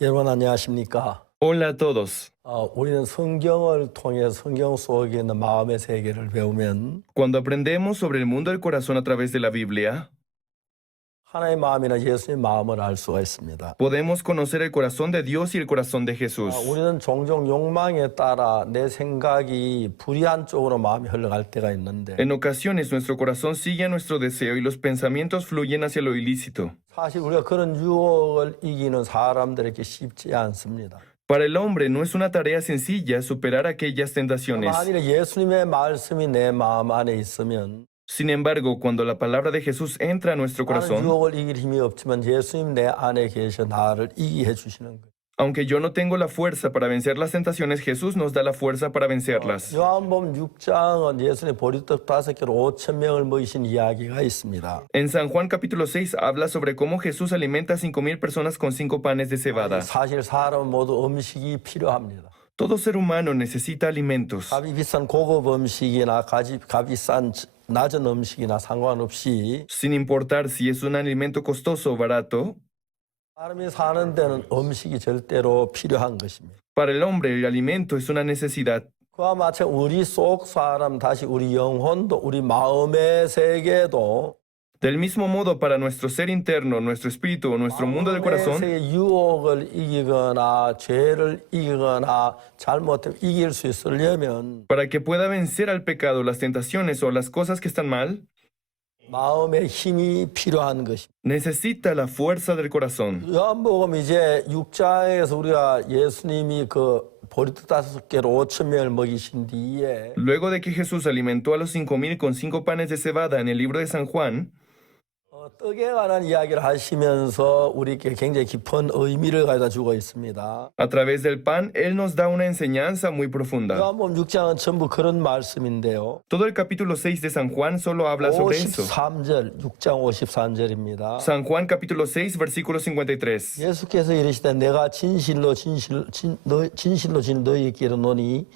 여러분 안녕하십니까? Hola a todos. 우리는 성경을 통해 성경 속에 있는 마음의 세계를 배우면 Cuando aprendemos sobre el mundo del corazón a través de la Biblia, 하나님의 마음이나 예수님의 마음을 알 수가 있습니다. podemos conocer el corazón de Dios y el corazón de Jesús. 우리는 종종 욕망에 따라 내 생각이 불의한 쪽으로 마음이 흘러갈 때가 있는데 En ocasiones nuestro corazón sigue a nuestro deseo y los pensamientos fluyen hacia lo ilícito. 사실 우리가 그런 유혹을 이기는 사람들에게 쉽지 않습니다. Para el hombre no es una tarea sencilla superar aquellas tentaciones. 만일에 예수님의 말씀이 내 마음 안에 있으면 Sin embargo, cuando la palabra de Jesús entra a nuestro 나는 corazón, 유혹을 이길 힘이 없지만 예수님 내 안에 계셔 나를 이기해 주시는 거예요. aunque yo no tengo la fuerza para vencer las tentaciones, Jesús nos da la fuerza para vencerlas. 요한복음 6장은 예수님 보리떡 5개로 5,000명을 먹이신 이야기가 있습니다. En San Juan capítulo 6 habla sobre cómo Jesús alimenta a 5,000 personas con 5 panes de cebada. 사실 사람은 모두 음식이 필요합니다. Todo ser humano necesita alimentos. 값이 비싼 고급 음식이나 값이 싼 낮은 음식이나 상관없이 Sin importar si es un alimento costoso o barato, 사람이 사는 데는 음식이 절대로 필요한 것입니다. para el hombre el alimento es una necesidad. 그와 마찬가지 우리 속 사람 다시 우리 영혼도 우리 마음의 세계도 Del mismo modo, para nuestro ser interno, nuestro espíritu o nuestro mundo del corazón, 세계 유혹을 이기거나 죄를 이기거나 잘못하면 이길 수 있으려면 para que pueda vencer al pecado, las tentaciones o las cosas que están mal, 마음의 힘이 필요한 것입니다. necesita la fuerza del corazón. 요한복음 이제 6장에서 우리가 예수님이 그 보리떡 5개로 5,000명을 먹이신 뒤에 Luego de que Jesús alimentó a los 5,000 con 5 panes de cebada en el libro de San Juan, 떡에 관한 이야기를 하시면서 우리에게 굉장히 깊은 의미를 가져다 주고 있습니다. a través del pan, Él nos da una enseñanza muy profunda. 요한복음 6장은 전부 그런 말씀인데요. Todo el capítulo 6 de San Juan solo habla sobre eso. 53절, 6장 53절입니다. San Juan capítulo 6, versículo 53. 예수께서 이르시되 내가 진실로 너희에게 이르노니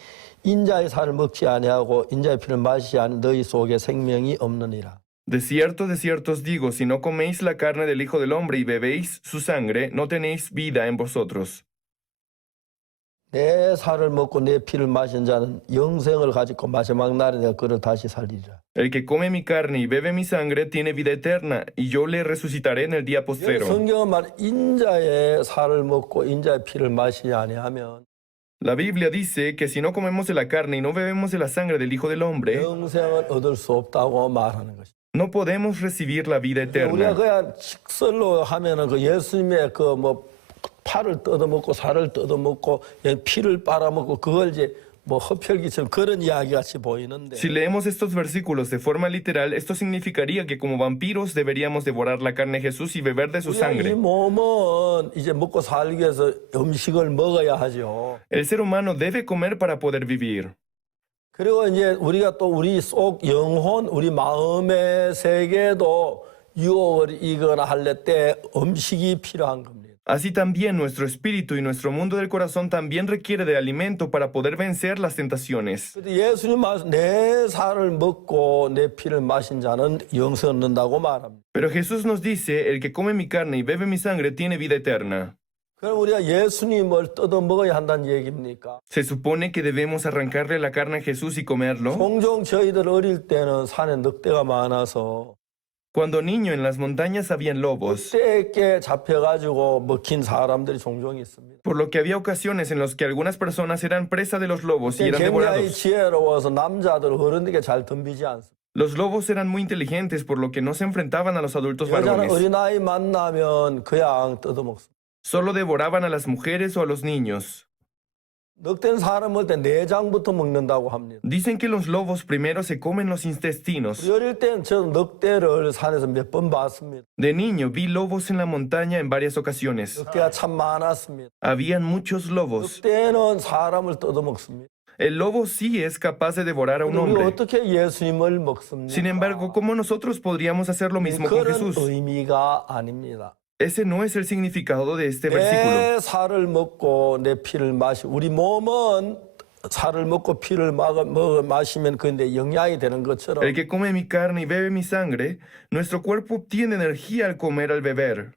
인자의 살을 먹지 아니하고 인자의 피를 마시지 않은 너희 속에 생명이 없느니라. De cierto os digo, si no coméis la carne del Hijo del Hombre y bebéis su sangre, no tenéis vida en vosotros. 내 살을 먹고 내 피를 마신 자는 영생을 가지고 마지막 날에 내가 그를 다시 살리리라. El que come mi carne y bebe mi sangre tiene vida eterna, y yo le resucitaré en el día postrero. 성경은 말 인자의 살을 먹고 인자의 피를 마시지 아니하면 La Biblia dice que si no comemos de la carne y no bebemos de la sangre del Hijo del Hombre, 영생을 얻을 수 없다고 말하는 것입니다. no podemos recibir la vida 우리가 eterna. 그냥 직설로 하면은 그 예수님의 그 뭐 팔을 뜯어먹고 살을 뜯어먹고 피를 빨아먹고 그걸 이제 뭐 흡혈귀처럼 그런 이야기 같이 보이는데 Si leemos estos versículos de forma literal, esto significaría que como vampiros deberíamos devorar la carne de Jesús y beber de su 이 sangre. 몸은 이제 먹고 살기 위해서 음식을 먹어야 하죠. El ser humano debe comer para poder vivir. 그리고 이제 우리가 또 우리 속 영혼, 우리 마음의 세계도 유혹을 이거나 할 때 음식이 필요한 겁니다. Así también nuestro espíritu y nuestro mundo del corazón también requiere de alimento para poder vencer las tentaciones. 근데 예수님 말씀 내 살을 먹고 내 피를 마신 자는 영생 얻는다고 말합니다. Pero Jesús nos dice, el que come mi carne y bebe mi sangre tiene vida eterna. 그럼 우리가 예수님을 뜯어 먹어야 한다는 얘기입니까? ¿Se supone que debemos arrancarle la carne a Jesús y comerlo? 종종 저희들 어릴 때는 산에 늑대가 많아서 Cuando niño en las montañas habían lobos, 늑대에게 잡혀가지고 먹힌 사람들이 종종 있습니다. por lo que había ocasiones en las que algunas personas eran presa de los lobos y eran 굉장히 devorados. 지혜로워서 남자들 어른들에게 잘 덤비지 않습니다. Los lobos eran muy inteligentes, por lo que no se enfrentaban a los adultos 여자는 varones. 어린아이 만나면 그냥 뜯어먹습니다. Solo devoraban a las mujeres o a los niños. 늑대는 사람 먹을 때 내장부터 먹는다고 합니다. Dicen que los lobos primero se comen los intestinos. 우리 어릴 때는 저는 늑대를 산에서 몇 번 봤습니다. De niño vi lobos en la montaña en varias ocasiones. 늑대가 참 많았습니다. Habían muchos lobos. 늑대는 사람을 뜯어먹습니다. El lobo sí es capaz de devorar a un 우리 hombre. 어떻게 예수님을 먹습니까? Sin embargo, ¿cómo nosotros podríamos hacer lo mismo con 그런 Jesús? 의미가 아닙니다. Ese no es el significado de este versículo. 내 살을 먹고 내 피를 마시. 우리 몸은 살을 먹고 피를 마시면 그런데 영양이 되는 것처럼 El que come mi carne y bebe mi sangre, nuestro cuerpo obtiene energía al comer, al beber.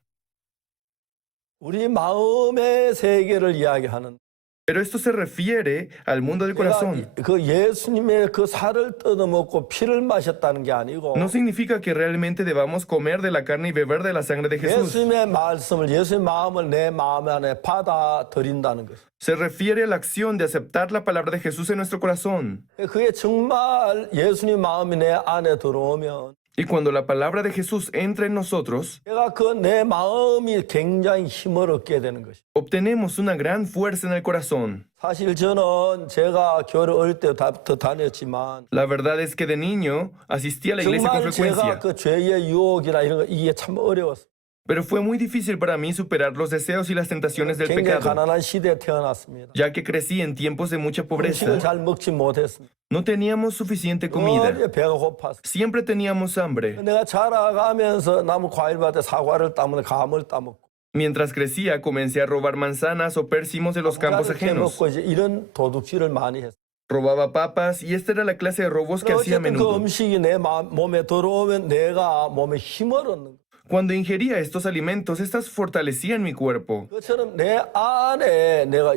우리 마음의 세계를 이야기하는 Pero esto se refiere al mundo del corazón. 그 예수님의 그 살을 뜯어먹고 피를 마셨다는 게 아니고 No significa que realmente debamos comer de la carne y beber de la sangre de Jesús. 예수님의 말씀을 예수님의 마음을 내 마음 안에 받아들인다는 것. Se refiere a la acción de aceptar la palabra de Jesús en nuestro corazón. 그게 정말 예수님 마음이 내 안에 들어오면 Y cuando la palabra de Jesús entra en nosotros, 내가 그 내 마음이 굉장히 힘을 얻게 되는 것이. obtenemos una gran fuerza en el corazón. 사실 저는 제가 교회 어릴 때부터 다녔지만 La verdad es que de niño asistí a la iglesia con 정말 제가 frecuencia, 그 죄의 유혹이나 이런 거 이게 참 어려웠어요. pero fue muy difícil para mí superar los deseos y las tentaciones del 굉장히 pecado, 가난한 시대에 태어났습니다. ya que crecí en tiempos de mucha 음식을 pobreza. 잘 먹지 못했습니다. No teníamos suficiente comida, 어제 배가 고팠어요. siempre teníamos hambre. 내가 자라가면서 나무 과일밭에 사과를 따면 감을 따먹고 Mientras crecía, comencé a robar manzanas o persimos de los campos 과자를 ajenos. 깨먹고 이제 이런 도둑질을 많이 했어요. Robaba papas y esta era la clase de robos que 그리고 hacía a 어쨌든 그 menudo. 음식이 내 몸에 들어오면 내가 몸에 힘을 얻는 거예요. Cuando ingería estos alimentos, estas fortalecían mi cuerpo. 그처럼 내 안에 내가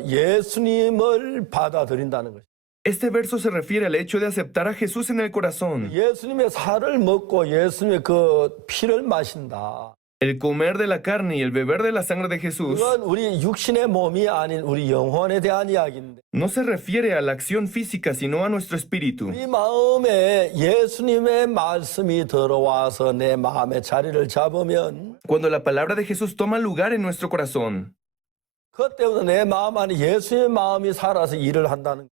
예수님을 받아들인다는 거죠. Este verso se refiere al hecho de aceptar a Jesús en el corazón. 예수님의 살을 먹고 예수님의 그 피를 마신다. El comer de la carne y el beber de la sangre de Jesús 그건 우리 육신의 몸이 아닌 우리 영혼에 대한 이야기인데 no se refiere a la acción física, sino a nuestro espíritu. 우리 마음에 예수님의 말씀이 들어와서 내 마음의 자리를 잡으면 Cuando la palabra de Jesús toma lugar en nuestro corazón, 그때부터 내 마음 안에 예수님의 마음이 살아서 일을 한다는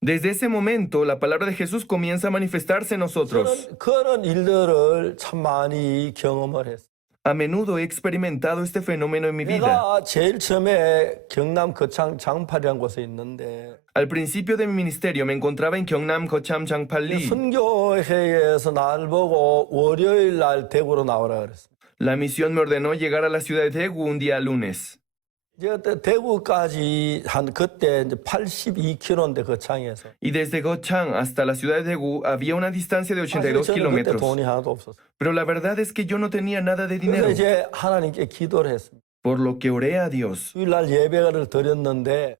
desde ese momento la palabra de Jesús comienza a manifestarse en nosotros. 저는 그런 일들을 참 많이 경험을 했어요. A menudo he experimentado este fenómeno en mi vida. 내가 제일 처음에 경남 거창 장팔이라는 곳에 있는데 Al principio de mi ministerio me encontraba en Gyeongnam Gocham Jangpal-ri. 선교회에서 날 보고 월요일 날 대구로 나오라 그랬어요. La misión me ordenó llegar a la ciudad de Daegu un día lunes. 이제 그때 대구까지 한 그때 이제 82km인데 거창에서 Y desde Gochang hasta la ciudad de Daegu había una distancia de 사실 82 저는 그때 kilómetros. 돈이 하나도 없었어요. Pero la verdad es que yo no tenía nada de 그래서 dinero, 이제 하나님께 기도를 했습니다. por lo que oré a Dios. 주일날 예배를 드렸는데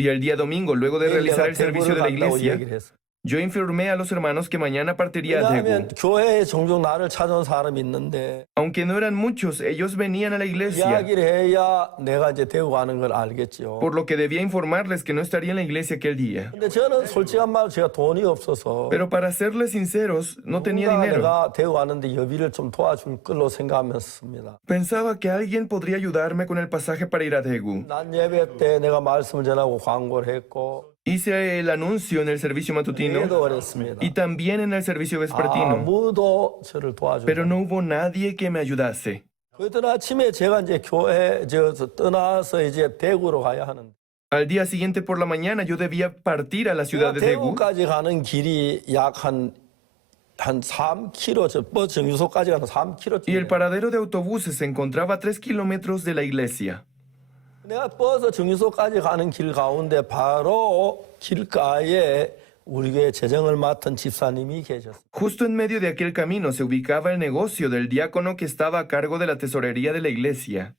Y el día domingo, luego de realizar 내가 el servicio 대구를 de la 간다고 iglesia, 얘기를 했어요. yo informé a los hermanos que mañana partiría a 왜냐하면 Daegu. 교회에 종종 나를 찾아온 사람이 있는데 Aunque no eran muchos, ellos venían a la iglesia, 이야기를 해야 내가 이제 대구 가는 걸 알겠죠. por lo que debía informarles que no estaría en la iglesia aquel día. 근데 저는 솔직한 말 제가 돈이 없어서 Pero para serles sinceros, no tenía 누군가 dinero. 내가 대구 가는데 여비를 좀 도와줄 걸로 생각하면서입니다. Pensaba que alguien podría ayudarme con el pasaje para ir a Daegu. 난 예배 때 내가 말씀을 전하고 광고를 했고 Hice el anuncio en el servicio matutino 예도 그랬습니다. y también en el servicio vespertino, 아무도 저를 도와주지. pero no hubo nadie que me ayudase. 그때 아침에 제가 이제 교회 떠나서 이제 대구로 가야 하는데 Al día siguiente por la mañana yo debía partir a la ciudad de Daegu 대구까지 가는 길이 약 한 3km, 저 버스 정류소까지 가는 3km. y el paradero de autobuses se encontraba a 3 kilómetros de la iglesia. 내가 버스 정류소까지 가는 길 가운데 바로 길가에 우리 교회 재정을 맡은 집사님이 계셨어요. Justo en medio de aquel camino se ubicaba el negocio del diácono que estaba a cargo de la tesorería de la iglesia.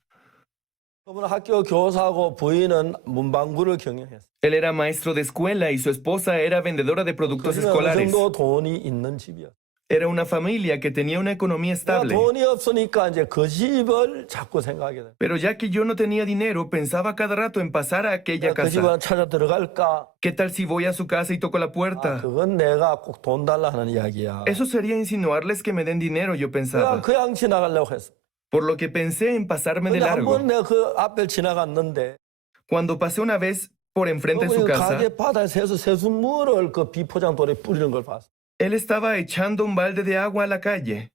그분 학교 교사고 부인은 문방구를 경영했어요. Él era maestro de escuela y su esposa era vendedora de productos 어느 escolares. 정도 돈이 있는 집이었어요. Era una familia que tenía una economía 내가 estable. 돈이 없으니까 이제 그 집을 자꾸 생각하게 돼요. Pero ya que yo no tenía dinero, pensaba cada rato en pasar a aquella 그 집을 casa. 찾아 들어갈까? ¿Qué tal si voy a su casa y toco la puerta? 그건 내가 꼭 돈 달라 하는 이야기야. Eso sería insinuarles que me den dinero, yo 내가 pensaba. 그냥 지나가려고 했어. Por lo que pensé en pasarme de 근데 largo. 한번 내가 그 앞을 지나갔는데 Cuando pasé una vez por enfrente de su 그분이 casa, 가게 바다에 세수물을 그 비포장돌에 뿌리는 걸 봤어. él estaba echando un balde de agua a la calle.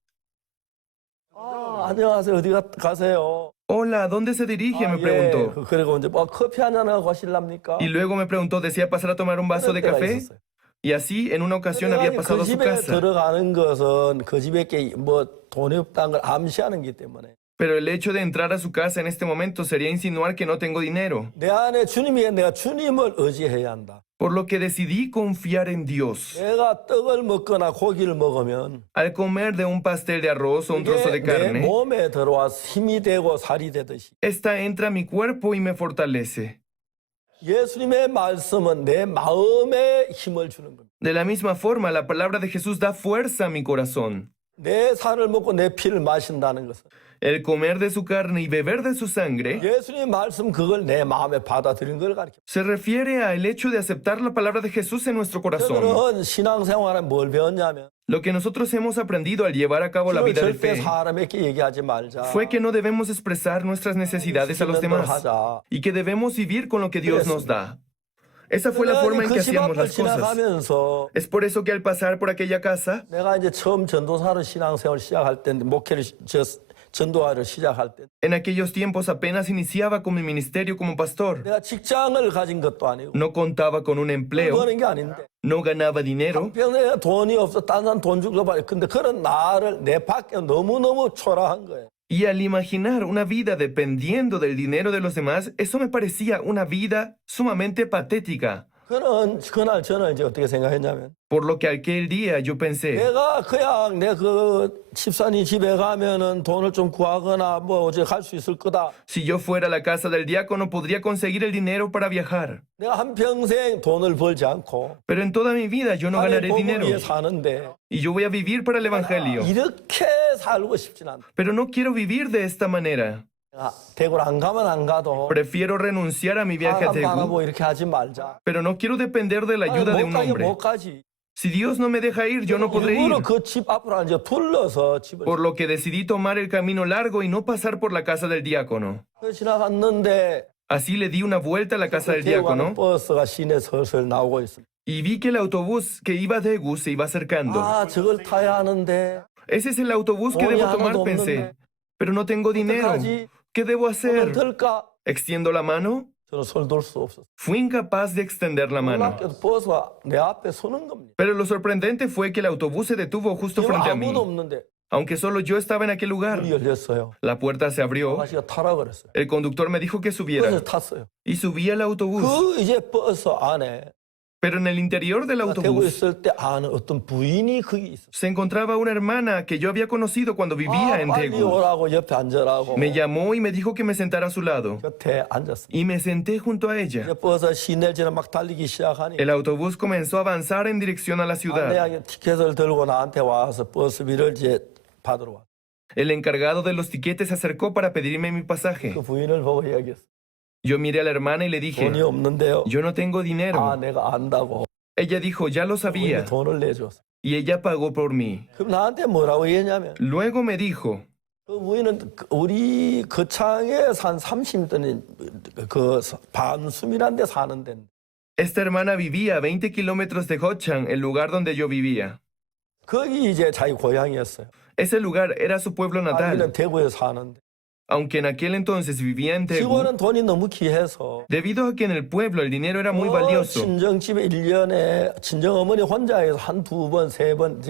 안녕하세요. 어디 가세요? Hola, ¿a dónde se dirige? Me 예. preguntó. 그리고 이제 커피 한잔 하고 가실랍니까? Y luego me preguntó, ¿desea pasar a tomar un vaso de 그럴 때가 café? 있었어요. Y así, en una ocasión, había 아니, pasado 그 a su 집에 casa. 들어가는 것은 그 집에 뭐 돈이 없다는 걸 암시하는 거기 때문에 Pero el hecho de entrar a su casa en este momento sería insinuar que no tengo dinero. 내 안에 주님이 내가 주님을 의지해야 한다. por lo que decidí confiar en Dios. 내가 떡을 먹거나 고기를 먹으면 Al comer de un pastel de arroz o un trozo de 이게 내 carne, 몸에 들어와서 힘이 되고 살이 되듯이 esta entra a mi cuerpo y me fortalece. 예수님의 말씀은 내 마음에 힘을 주는 겁니다. De la misma forma, la palabra de Jesús da fuerza a mi corazón. 내 살을 먹고 내 피를 마신다는 것은 El comer de su carne y beber de su sangre 예수님의 말씀 그걸 내 마음에 받아들이는 걸 가르쳐. se refiere al hecho de aceptar la palabra de Jesús en nuestro corazón. 저들은 신앙생활에 뭘 배웠냐면 Lo que nosotros hemos aprendido al llevar a cabo la 그걸 vida de 절대 fe 사람에게 얘기하지 말자. fue que no debemos expresar nuestras necesidades a los demás y que debemos vivir con lo que Dios nos da. Esa fue la forma en que 그 집 hacíamos 앞을 las cosas. 지나가면서 Es por eso que al pasar por aquella casa, 내가 이제 처음 전도사로 신앙생활 시작할 때 목회를 전도하러 시작할 때 en aquellos tiempos apenas iniciaba con mi ministerio como pastor. 내가 직장을 가진 것도 아니고 No contaba con un empleo, 버는 게 아닌데 no ganaba dinero. 평생에 돈이 없어 딴 사람 돈 주고 봐요. 근데 그런 나를 내 밖에 너무너무 초라한 거예요. Y al imaginar una vida dependiendo del dinero de los demás, eso me parecía una vida sumamente patética. 그날 저는 이제 어떻게 생각했냐면 Por lo que aquel día yo pensé, 내가 그냥 내 그 집사님 집에 가면은 돈을 좀 구하거나 뭐 어제 갈 수 있을 거다. si yo fuera a la casa del diácono podría conseguir el dinero para viajar. 내가 한평생 돈을 벌지 않고 Pero en toda mi vida yo no 하나님의 ganaré 복음 dinero 위해 사는데 y yo voy a vivir para el Evangelio. 이렇게 살고 싶진 않다. Pero no quiero vivir de esta manera. 대구를 안 가면 안 가도 Prefiero renunciar a mi viaje a 사람 Daegu, 바라보 이렇게 하지 말자. pero no quiero depender de la ayuda de 못 un 가긴 hombre. 못 가지. Si Dios no me deja ir, yo no podré ir. 일부러 그 집 앞으로 앉아 둘러서 집을 Por lo que decidí tomar el camino largo y no pasar por la casa del diácono. 지나갔는데 Así le di una vuelta a la casa del 대구 가는 diácono 버스가 시내 슬슬 나오고 있습니다. y vi que el autobús que iba a Daegu se iba acercando. 아, 저걸 타야 하는데 Ese es el autobús que 돈이 debo 하나도 tomar, 없는데. pensé. Pero no tengo dinero. 어떡하지? ¿Qué debo 돈을 hacer? 들까? ¿Extiendo la mano? 저는 손 돌 수 없었어요. Fui incapaz de extender la mano. 놀랍게도 버스가 내 앞에 서는 겁니다. Pero lo sorprendente fue que el autobús se detuvo justo 지금 frente a mí. 아무도 없는데 Aunque solo yo estaba en aquel lugar. 문이 열렸어요. La puerta se abrió. 아가씨가 타라 그랬어요. El conductor me dijo que 버스 subiera 탔어요. y subí al autobús. 그 이제 버스 안에 Pero en el interior del 내가 대구 autobús 있을 때 아는 어떤 부인이 거기 있었어요. se encontraba una hermana que yo había conocido cuando vivía en 빨리 Daegu. 오라고 옆에 앉으라고 Me llamó y me dijo que me sentara a su lado. 곁에 앉았어요. Y me senté junto a ella. 이제 버스 시내지나 막 달리기 시작하니 El autobús comenzó a avanzar en dirección a la ciudad. 안내하게 티켓을 들고 나한테 와서 버스비를 이제 받으러 와. El encargado de los tiquetes se acercó para pedirme mi pasaje. 그 부인을 보고 이야기했어. Yo miré a la hermana y le dije, 돈이 없는데요. yo no tengo 아, dinero. 내가 안다고. Ella dijo, ya lo 부인이 sabía. 돈을 내줬어. Y ella pagó por mí. 그럼 나한테 뭐라고 얘기했냐면 Luego me dijo, 그 부인은 우리 거창에 산 30돈 그 반수미란 데 사는 데 esta hermana vivía a 20 kilómetros de Gochang, el lugar donde yo vivía. 거기 이제 자기 고향이었어요. Ese lugar era su pueblo 자기는 natal, 대구에 사는데 aunque en aquel entonces vivía en Daegu. 시골은 돈이 너무 귀해서 Debido a que en el pueblo el dinero era muy valioso, 친정집에 1년에 친정 어머니 혼자 해서 한 두 번, 세 번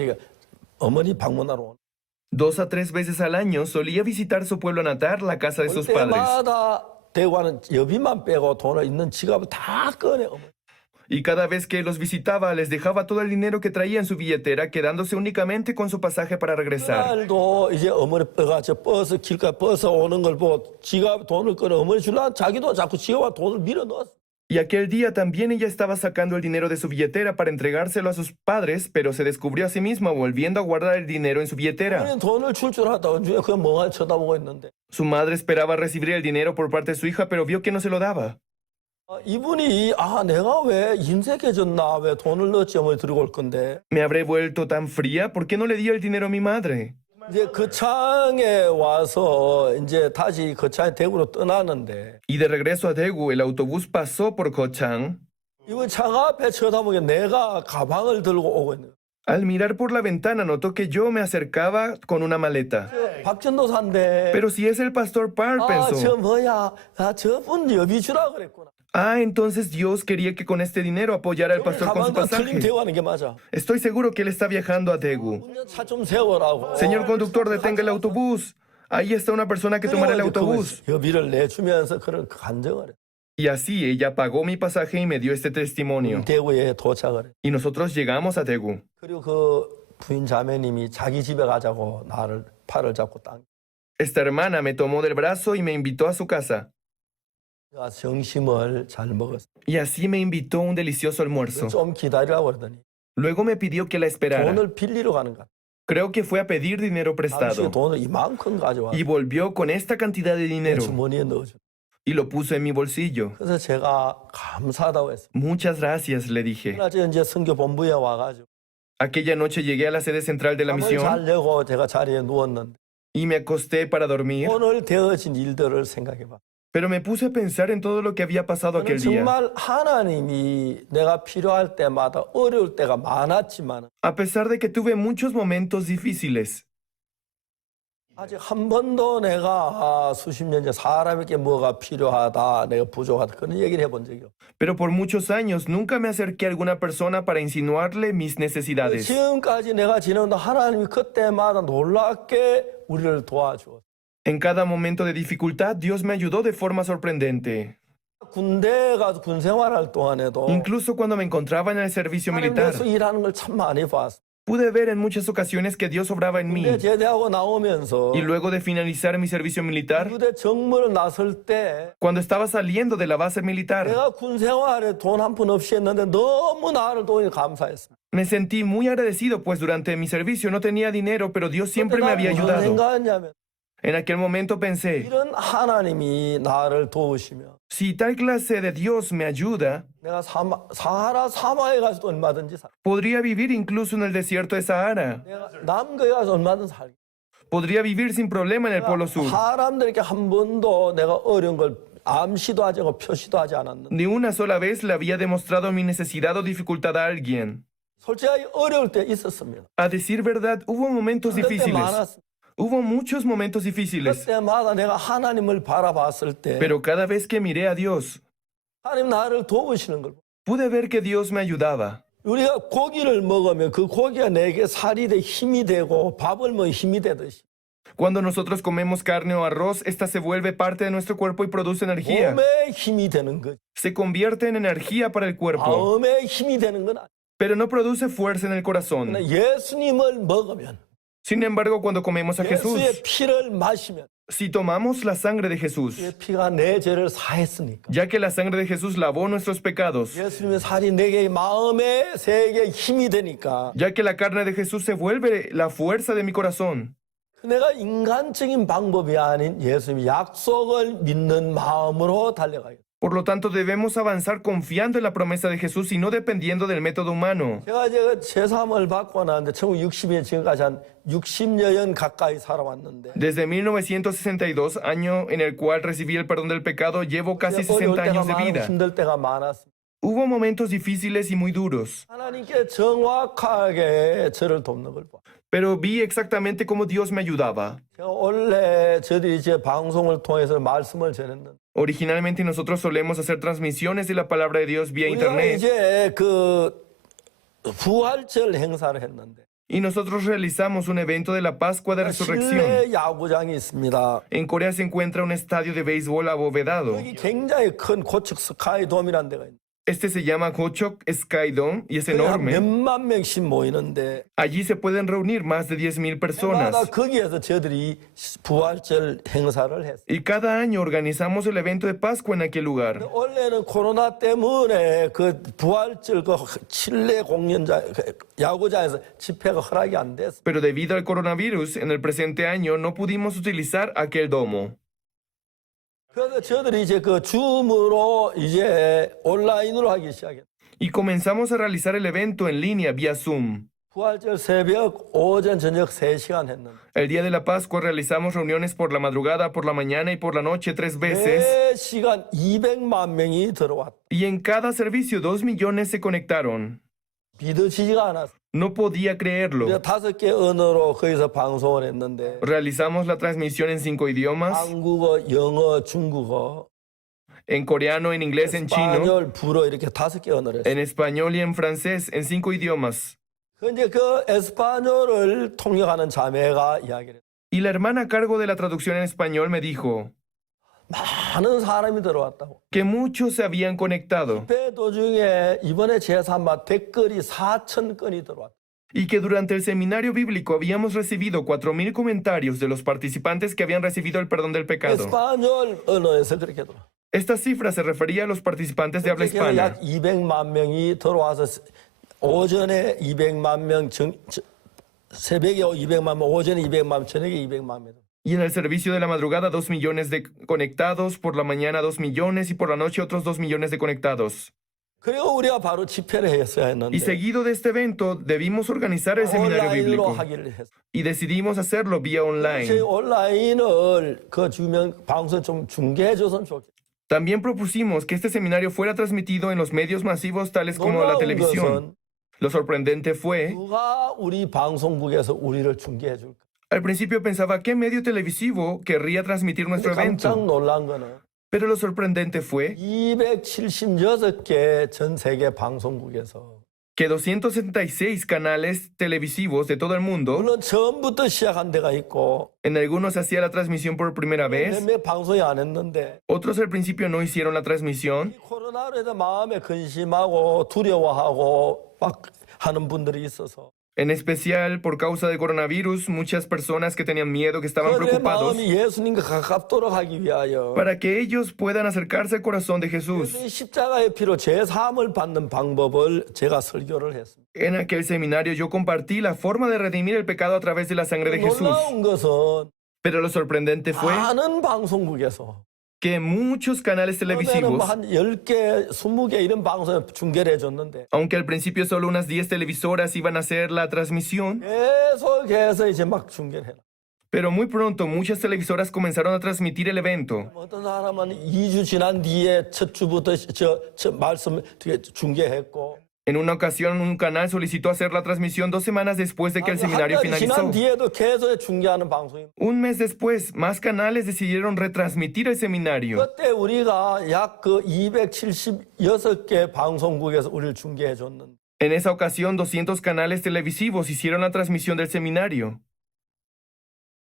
어머니 방문하러 온. 2 a 3 veces al año solía visitar su pueblo natal, la casa de 올 sus padres. 때마다 대구하는 여비만 빼고 돈을 있는 지갑을 다 꺼내 어머니. Y cada vez que los visitaba, les dejaba todo el dinero que traía en su billetera, quedándose únicamente con su pasaje para regresar. 그날도 이제 어머니가 저 버스 길가 버스 오는 걸 보고 지갑 돈을 꺼내 어머니 줄라 자기도 자꾸 지갑에 돈을 밀어 넣었어. Y aquel día también ella estaba sacando el dinero de su billetera para entregárselo a sus padres, pero se descubrió a sí misma volviendo a guardar el dinero en su billetera. 어머니 돈을 줄 줄 알았다. 언제 그냥 멍하니 쳐다보고 있는데 Su madre esperaba recibir el dinero por parte de su hija, pero vio que no se lo daba. 이분이 내가 왜 인색해졌나 왜 돈을 넣었지 어머니 들고 올 건데 Me habré vuelto tan fría, ¿por qué no le dio el dinero a mi madre? 이제 거창에 와서 이제 다시 거창에 대구로 떠나는데 Y de regreso a Daegu, el autobús pasó por Gochang. 이번 창 앞에 쳐다보게 내가 가방을 들고 오고 있는 Al mirar por la ventana notó que yo me acercaba con una maleta. 박전도사인데 Pero si es el pastor Parr, 저 pensó. 뭐야 저분 여비 주라 그랬구나 Ah, entonces Dios quería que con este dinero apoyara al pastor con su 가방과 틀림 pasaje. 대화하는 게 맞아 Estoy seguro que él está viajando a Daegu. 차 좀 세워라고 Señor conductor, detenga el autobús. Ahí está una persona que tomará el autobús. 여비를 내주면서 그를 간증을 해 Y así ella pagó mi pasaje y me dio este testimonio. 대구에 도착을 해. Y nosotros llegamos a Daegu. 그리고 그 부인 자매님이 자기 집에 가자고 나를 팔을 잡고 당. Esta hermana me tomó del brazo y me invitó a su casa. 내가 점심을 잘 먹었어. Y así me invitó a un delicioso almuerzo. 좀 기다리라고 그러더니 Luego me pidió que la esperara. 돈을 빌리러 가는 거야. Creo que fue a pedir dinero 당시 prestado. 돈을 이만큼 가져와. Y volvió con esta cantidad de dinero 주머니에 넣어줘. y lo puso en mi bolsillo. 그래서 제가 감사하다고 했어요. Muchas gracias, le dije. 그래서 이제 선교 본부에 와가지고 Aquella noche llegué a la sede central de la 잠을 misión 자려고 제가 자리에 누웠는데 y me acosté para dormir, 오늘 되어진 일들을 생각해봐. pero me puse a pensar en todo lo que había pasado 저는 aquel día. 정말 하나님이 내가 필요할 때마다 어려울 때가 많았지만 A pesar de que tuve muchos momentos difíciles, 아직 한 번도 내가 수십 년째 사람에게 뭐가 필요하다, 내가 부족하다 그런 얘기를 해본 적이 없어요. pero por muchos años nunca me acerqué a alguna persona para insinuarle mis necesidades. 지금까지 내가 지내는데 하나님이 그때마다 놀랍게 우리를 도와주었어요. En cada momento de dificultad, Dios me ayudó de forma sorprendente. 군대에 가서 군 생활할 동안에도 Incluso cuando me encontraba en el servicio 하나님 militar, 내서 일하는 걸 참 많이 봤어요. pude ver en muchas ocasiones que Dios obraba en mí. 군대 제대하고 나오면서 Y luego de finalizar mi servicio militar, 부대 정문을 나설 때 cuando estaba saliendo de la base militar, 내가 군 생활에 돈 한 푼 없이 했는데 너무 나를 도우니 감사했습니다. me sentí muy agradecido, pues durante mi servicio no tenía dinero, pero Dios siempre me había 무슨 ayudado. 생각했냐면 En aquel momento pensé, 이런 하나님이 나를 도우시면 si tal clase de Dios me ayuda, 내가 사하라 사막에 가서도 얼마든지 살. podría vivir incluso en el desierto de Sahara. 내가 남극에 가서 얼마든지 살. Podría vivir sin problema en el Polo Sur. 사람들에게 한 번도 내가 어려운 걸 암시도 하지 않고 표시도 하지 않았는데 Ni una sola vez le había demostrado mi necesidad o dificultad a alguien. 솔직하게 어려울 때 있었습니다. A decir verdad, hubo momentos 그때 difíciles. 많았습니다. Hubo muchos momentos difíciles. 그때마다 내가 하나님을 바라봤을 때 Pero cada vez que miré a Dios, 하나님 나를 도우시는 걸. pude ver que Dios me ayudaba. 우리가 고기를 먹으면 그 고기가 내게 살이 돼 힘이 되고 밥을 먹으면 힘이 되듯이 Cuando nosotros comemos carne o arroz, esta se vuelve parte de nuestro cuerpo y produce energía. 몸에 힘이 되는 것. Se convierte en energía para el cuerpo, 마음에 힘이 되는 건 아니에요. pero no produce fuerza en el corazón. 예수님을 먹으면 Sin embargo, cuando comemos a Jesús, 예수의 피를 마시면 si tomamos la sangre de Jesús, 그 피가 내 죄를 사했으니까 ya que la sangre de Jesús lavó nuestros pecados, 예수님의 살이 내게 마음의 세계에 힘이 되니까 ya que la carne de Jesús se vuelve la fuerza de mi corazón, 내가 인간적인 방법이 아닌 예수님의 약속을 믿는 마음으로 달려가요. por lo tanto debemos avanzar confiando en la promesa de Jesús y no dependiendo del método humano. 제가 이제 제3을 받고 나는데 1960년 지금까지 한 60여 년 가까이 살아왔는데 Desde 1962, año en el cual recibí el perdón del pecado, llevo casi 어려울 60 때가 años de 많고 vida. 힘들 때가 많았습니다. Hubo momentos difíciles y muy duros, 하나님께 정확하게 저를 돕는 걸 봐. pero vi exactamente cómo Dios me ayudaba. 제가 원래 저들이 이제 방송을 통해서 말씀을 전했는데 Originalmente nosotros solemos hacer transmisiones de la palabra de Dios vía 우리가 internet 이제 그 부활절 행사를 했는데 y nosotros realizamos un evento de la Pascua de Resurrección. 실내 야구장이 있습니다. En Corea se encuentra un estadio de béisbol abovedado. 여기 굉장히 큰 고척 스카이돔이라는 데가 있는데 Este se llama Gochok Sky Dome y es 한 enorme. 몇만 명씩 모이는데 Allí se pueden reunir más de 10,000 personas. 해마다 거기에서 저들이 부활절 행사를 했어요. Y cada año organizamos el evento de Pascua en aquel lugar. 원래는 코로나 때문에 그 부활절 그 실내 공연장 야구장에서 집회가 허락이 안 됐어. Pero debido al coronavirus, en el presente año no pudimos utilizar aquel domo. 그래서 저들이 이제 그 줌으로 이제 온라인으로 하기 시작했어요. Y comenzamos a realizar el evento en línea vía Zoom. 부활절 새벽, 오전, 저녁 3시간 했는데 El día de la Pascua realizamos reuniones por la madrugada, por la mañana y por la noche 3 veces. 4시간 200만 명이 들어왔다. Y en cada servicio 2 millones se conectaron. 믿어지지가 않았어. No podía creerlo. 우리가 5개 언어로 거기서 방송을 했는데 Realizamos la transmisión en 5 idiomas, 한국어, 영어, 중국어, en coreano, en inglés, en chino, 스파뇰, 불어 이렇게 5개 언어를 했어요. en español y en francés, en 5 idiomas. 근데 그 에스파뇰을 통역하는 자매가 이야기를 했어요. Y la hermana a cargo de la traducción en español me dijo, 많은 사람이 들어왔다고. que muchos se habían conectado 집회 도중에 이번에 제3마 댓글이 4,000건이 들어왔다. y que durante el seminario bíblico habíamos recibido 4,000 comentarios de los participantes que habían recibido el perdón del pecado. 에스파뇰 언어에서 그렇게 들어와. Esta cifra se refería a los participantes de habla hispana. 약 200만 명이 들어와서 오전에 200만 명, 새벽에 200만 명, 오전에 200만 명, 저녁에 200만 명. Y en el servicio de la madrugada 2 millones de conectados, por la mañana 2 millones y por la noche otros 2 millones de conectados. 그리고 우리가 바로 집회를 했어야 Y 했는데 seguido de este evento debimos organizar el seminario 온라인으로 bíblico 하기를 했어요. y decidimos hacerlo vía 저희 online. 온라인을 그 주면 방송 좀 중계해 줬으면 좋겠어요. También propusimos que este seminario fuera transmitido en los medios masivos tales como la 놀라운 televisión. 것은 Lo sorprendente fue, 누가 우리 방송국에서 우리를 중계해 줄까? al principio pensaba qué medio televisivo querría transmitir nuestro 깜짝 evento, 놀란 거는 pero lo sorprendente fue 276개 전 세계 방송국에서 que 276 canales televisivos de todo el mundo, 물론 처음부터 시작한 데가 있고 en algunos hacía la transmisión por primera vez, 몇몇 방송이 안 했는데 otros al principio no hicieron la transmisión, 이 코로나로 해서 마음에 근심하고 두려워하고 막 하는 분들이 있어서 en especial por causa del coronavirus, muchas personas que tenían miedo, que estaban 그들의 preocupados, 마음이 예수님과 가깝도록 하기 위하여 para que ellos puedan acercarse al corazón de Jesús. 이 십자가의 피로 제3을 받는 방법을 제가 설교를 했습니다. En aquel seminario yo compartí la forma de redimir el pecado a través de la sangre de Jesús. 놀라운 것은 Pero lo sorprendente fue 많은 방송국에서 que muchos canales 처음에는 televisivos, 한 10개, 20개 이런 방송에 중계를 해줬는데 aunque al principio solo unas 10 televisoras iban a hacer la transmisión, 계속해서 이제 막 중계를 해라. pero muy pronto muchas televisoras comenzaron a transmitir el evento. 어떤 사람은 2주 지난 뒤에 첫 주부터 저 말씀 뒤에 중계했고 En una ocasión un canal solicitó hacer la transmisión 2 semanas después de que el 한 seminario 달이 지난 finalizó. 뒤에도 계속 중계하는 방송이 Un mes después, más canales decidieron retransmitir el seminario. 그때 우리가 약 그 276개 방송국에서 우리를 중계해 줬는데 En esa ocasión, 200 canales televisivos hicieron la transmisión del seminario.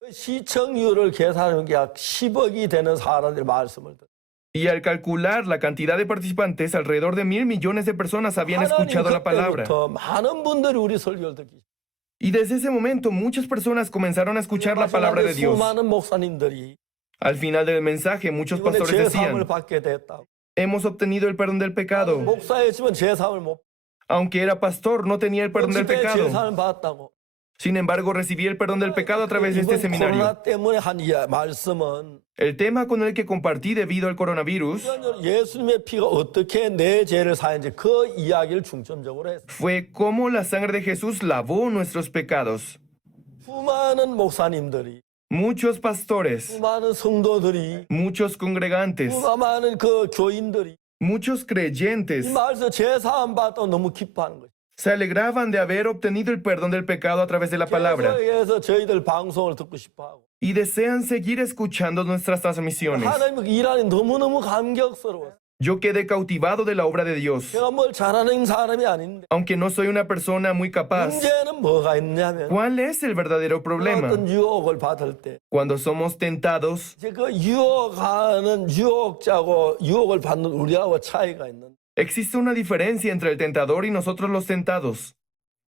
그 시청률을 계산하는 게 약 10억이 되는 사람들의 말씀을 듣 Y al calcular la cantidad de participantes, alrededor de 1,000 millones de personas habían escuchado la palabra. 그때부터 많은 분들이 우리 설교를 듣기 Y desde ese momento muchas personas comenzaron a escuchar la palabra de Dios. 수많은 목사님들이 Al final del mensaje, muchos 이번에 pastores 제3을 decían, 받게 됐다고. hemos obtenido el perdón del pecado. 목사였지만 제3을 못 Aunque era pastor, no tenía el perdón del 집회 pecado. 제3을 받았다고. Sin embargo, recibí el perdón del pecado a través de este 이번 seminario. 코로나 때문에 한 말씀은 El tema con el que compartí debido al coronavirus 예수님의 피가 어떻게 내 죄를 사했는지 그 이야기를 중점적으로 했어요. fue cómo la sangre de Jesús lavó nuestros pecados. 수많은 목사님들이, Muchos pastores, 수많은 성도들이, muchos congregantes, 수많은 그 교인들이 muchos 이 creyentes 말씀 제3 받다고 너무 기뻐하는 거예요. se alegraban de haber obtenido el perdón del pecado a través de la palabra 계속해서 저희들 방송을 듣고 싶어하고 y desean seguir escuchando nuestras transmisiones. 하나님의 일하니 너무너무 감격스러워요. Yo quedé cautivado de la obra de Dios. 제가 뭘 잘하는 사람이 아닌데 Aunque no soy una persona muy capaz, 문제는 뭐가 있냐면 ¿cuál es el verdadero problema? 어떤 유혹을 받을 때 Cuando somos tentados, 이제 그 유혹하는 유혹자고 유혹을 받는 우리하고 차이가 있는 existe una diferencia entre el tentador y nosotros los tentados,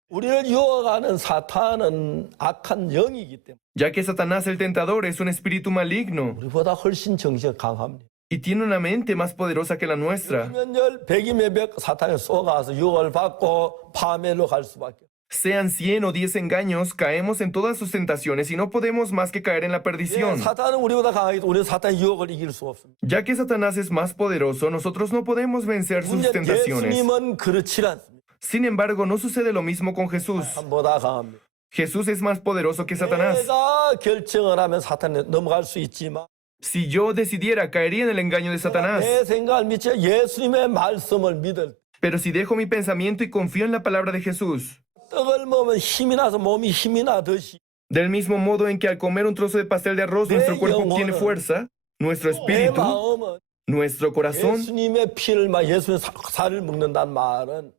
우리를 유혹하는 사탄은 악한 영이기 때문에 ya que Satanás el tentador es un espíritu maligno 우리보다 훨씬 정신이 강합니다. y tiene una mente más poderosa que la nuestra. 몇열 백이 몇백 사탄에 쏘가서 유혹을 받고 파멸로 갈 수밖에. Sean 100 o 10 engaños, caemos en todas sus tentaciones y no podemos más que caer en la perdición. 사탄은 우리보다 강하기 때문에 우리는 사탄의 유혹을 이길 수 없습니다. Ya que Satanás es más poderoso, nosotros no podemos vencer sus 문제는 tentaciones. 예수님은 그렇지 않습니다. Sin embargo, no sucede lo mismo con Jesús. 보다 강합니다. Jesús es más poderoso que Satanás. 내가 결정을 하면 사탄에 넘어갈 수 있지만 Si yo decidiera, caería en el engaño de Satanás. 내 생각을 믿지 예수님의 말씀을 믿을 Pero si dejo mi pensamiento y confío en la palabra de Jesús, 떡을 먹으면 힘이 나서 몸이 힘이 나듯이 del mismo modo en que al comer un trozo de pastel de arroz nuestro cuerpo obtiene fuerza, nuestro 내 espíritu, 마음은 nuestro corazón, 예수님의 피를 예수님의 살을 먹는다는 말은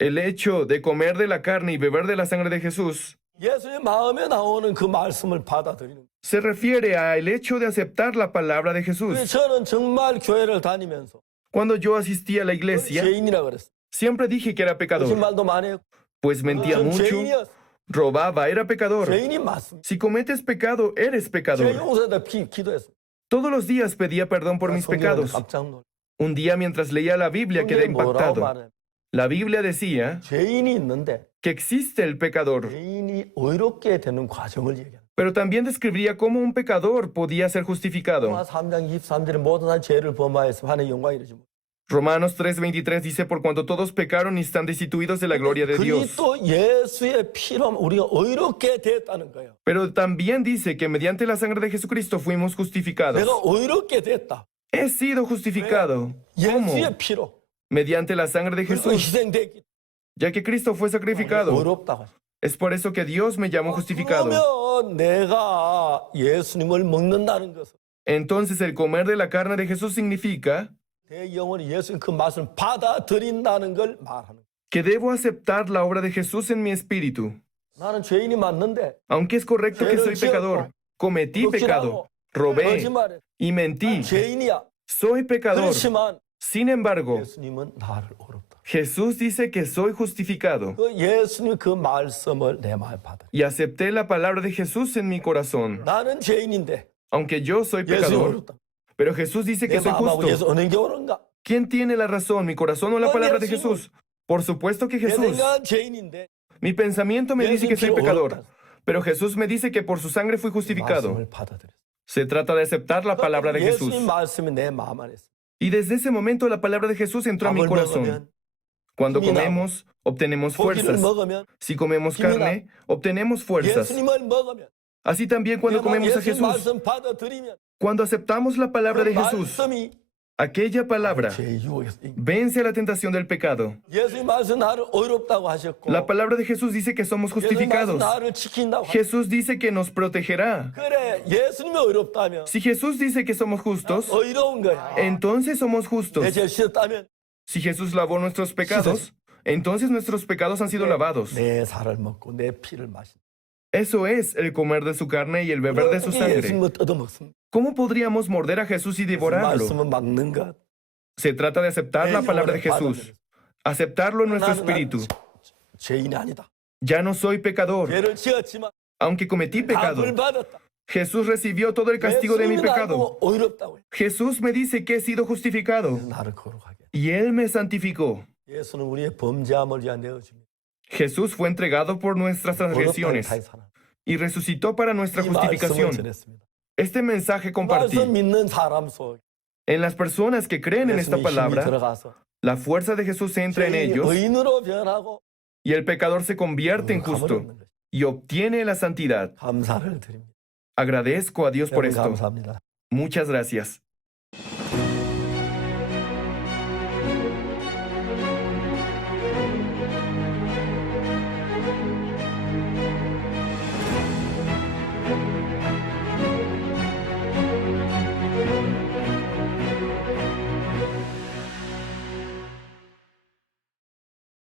el hecho de comer de la carne y beber de la sangre de Jesús, 예수님의 마음에 나오는 그 말씀을 받아들이는 거예요. se refiere al hecho de aceptar la palabra de 그래서 Jesús. 저는 정말 교회를 다니면서 Cuando yo asistí a la iglesia, 죄인이라 그랬어요. siempre dije que era pecador, 거짓말도 많이 했고 pues mentía 전 mucho, 죄인이었어요. robaba, era pecador. 죄인이 맞습니다. Si cometes pecado, eres 제가 pecador. 용서에다 기도했어요. Todos los días pedía perdón por mis pecados. 깜짝 놀랐어요. Un día mientras leía la Biblia quedé 성경에 뭐라고 impactado. 말해요? La Biblia decía 죄인이 있는데 que existe el pecador, 죄인이 의롭게 되는 과정을 얘기합니다. pero también describía cómo un pecador podía ser justificado. 로마 3장 23절에 모든 사람이 죄를 범하여서 하나님의 영광 이르지 못. Romanos 3:23 dice, por cuanto todos pecaron y están destituidos de la gloria de Dios. 그리스도 예수의 피로 우리가 의롭게 됐다는 거예요. Pero también dice que mediante la sangre de Jesucristo fuimos justificados. 내가 의롭게 됐다. He sido justificado. ¿Cómo? 예수의 피로. Mediante la sangre de 그리스도 Jesús, 희생됐기 ya que Cristo fue 때문에 sacrificado. 의롭다고 하죠. Es por eso que Dios me llamó justificado. 그러면 내가 예수님을 먹는다는 것은 Entonces el comer de la carne de Jesús significa 내 영혼이 예수님 그 말씀을 받아들인다는 걸 말하는 거예요. que debo aceptar la obra de Jesús en mi espíritu. 나는 죄인이 맞는데 Aunque es correcto que soy pecador, cometí pecado, robé 거짓말해. y mentí. 죄인이야. Soy pecador. 그렇지만 Sin embargo, 예수님은 나를 어렵다. Jesús dice que soy justificado 그 예수님 그 말씀을 내 마음에 받아. y acepté la palabra de Jesús en mi corazón. 나는 죄인인데 Aunque yo soy 예수님 pecador, 어렵다. pero Jesús dice 내 que soy 마음하고 justo. 예수 어느 게 옳은가? ¿Quién tiene la razón, mi corazón o la palabra de Jesús? Por supuesto que 내 Jesús. 생각은 죄인인데 Mi pensamiento me dice que soy 예수님 피로 pecador, 어렵다. pero Jesús me dice que por su sangre fui justificado. 말씀을 받아들였어. Se trata de aceptar la palabra de Jesús. 예수님 말씀이 내 마음 안에 있어. Y desde ese momento la palabra de Jesús entró a mi 밥을 corazón. 먹으면 Cuando comemos, obtenemos 고기를 fuerzas. 먹으면 Si comemos carne, obtenemos fuerzas. 예수님을 먹으면 Así también cuando 내가 comemos a 예수님 Jesús, 말씀 받아들이면 cuando aceptamos la palabra 그 de Jesús, 말씀이 aquella palabra 죄 유혹에서 이겨. vence a la tentación del pecado. 예수님 말씀 나를 의롭다고 하셨고 La palabra de Jesús dice que somos 예수님 말씀 justificados. 나를 지킨다고 하셨고 Jesús dice que nos protegerá. 그래 예수님이 의롭다면 Si Jesús dice que somos justos, 의로운 거야. entonces somos justos. 내 죄를 씻었다면 Si Jesús lavó nuestros pecados, entonces nuestros pecados han sido lavados. 내 살을 먹고 내 피를 마신다. Eso es el comer de su carne y el beber de su 어떻게 sangre. 예수님을 뜯어먹습니까? ¿Cómo podríamos morder a Jesús y devorarlo? 말씀은 막는 것. Se trata de aceptar la palabra de Jesús, aceptarlo en nuestro espíritu. 죄인이 아니다. Ya no soy pecador, 죄를 지었지만 aunque cometí pecado. 답을 받았다. Jesús recibió todo el castigo de mi 예수님이 pecado. 나보고 의롭다고 해. Jesús me dice que he sido justificado 나를 거룩하게. y Él me santificó. 예수는 우리의 범죄함을 위한 내어줍니다. Jesús fue entregado por nuestras transgresiones y resucitó para nuestra 이 말씀을 justificación. 전했습니다. Este mensaje compartí. 말씀 믿는 사람 속 En las personas que creen en esta 예수님의 힘이 palabra, 들어가서 la fuerza de Jesús entra en 죄인이 ellos 의인으로 변하고 y el pecador se convierte en 거룩함을 justo 얻는 것입니다. y obtiene la santidad. 감사를 드립니다. Agradezco a Dios por 여러분 esto. 감사합니다. Muchas gracias.